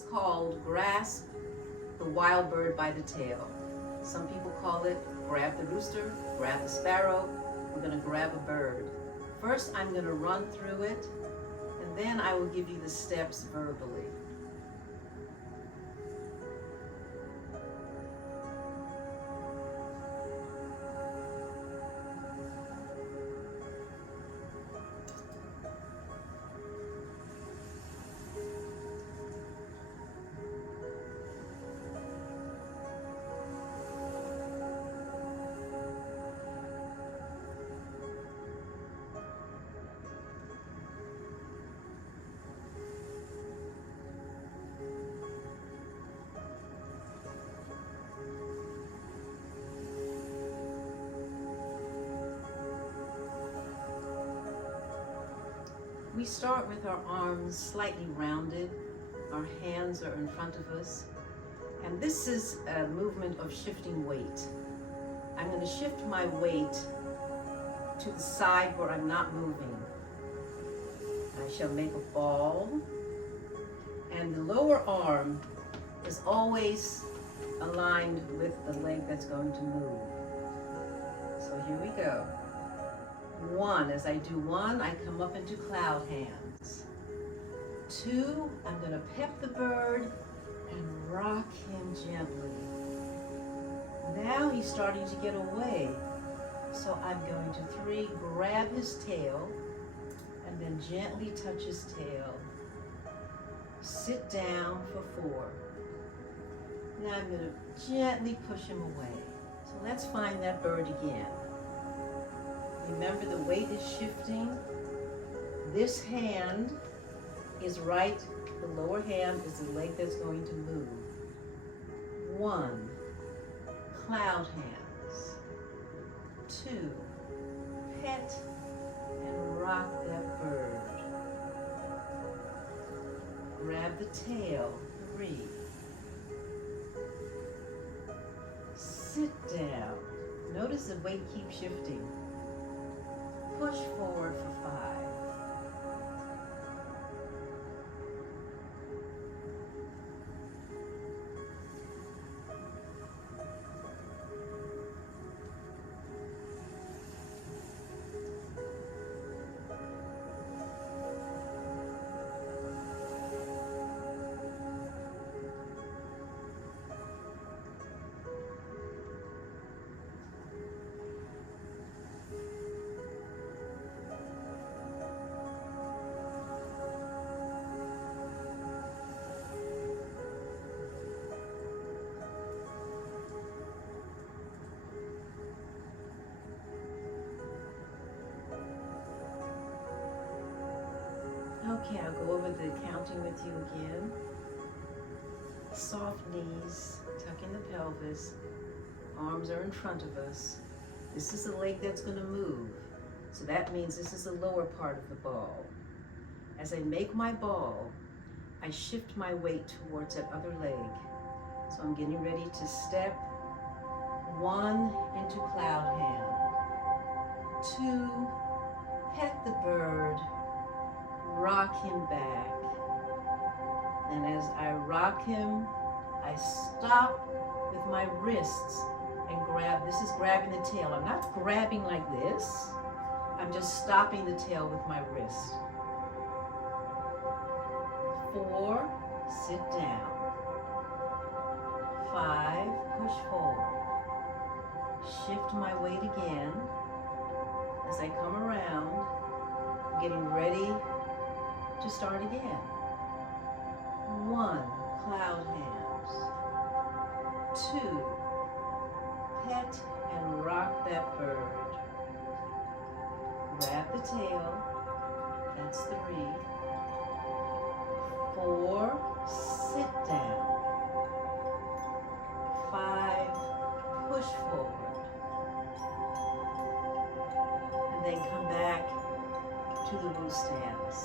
is called grasp the wild bird by the tail. Some people call it grab the rooster, grab the sparrow. We're going to grab a bird. First, I'm going to run through it, and then I will give you the steps verbally. We start with our arms slightly rounded. Our hands are in front of us. And this is a movement of shifting weight. I'm going to shift my weight to the side where I'm not moving. I shall make a ball. And the lower arm is always aligned with the leg that's going to move. So here we go. 1, as I do 1, I come up into cloud hands. 2, I'm going to pet the bird and rock him gently. Now he's starting to get away. So I'm going to 3, grab his tail and then gently touch his tail. Sit down for 4. Now I'm going to gently push him away. So let's find that bird again. Remember, the weight is shifting. This hand is right, the lower hand is the leg that's going to move. 1, cloud hands. 2, pet and rock that bird. Grab the tail. 3. Sit down. Notice the weight keeps shifting. Push forward for 5. Okay, I'll go over the counting with you again. Soft knees, tucking the pelvis. Arms are in front of us. This is the leg that's going to move. So that means this is the lower part of the ball. As I make my ball, I shift my weight towards that other leg. So I'm getting ready to step 1 into cloud hand. 2, pet the bird. Rock him back. And as I rock him, I stop with my wrists and grab. This is grabbing the tail. I'm not grabbing like this. I'm just stopping the tail with my wrist. 4, sit down. 5, push forward. Shift my weight again. As I come around, I'm getting ready to start again. 1, cloud hands. 2, pet and rock that bird. Grab the tail. That's 3. 4, sit down. 5, push forward. And then come back to the loose stance.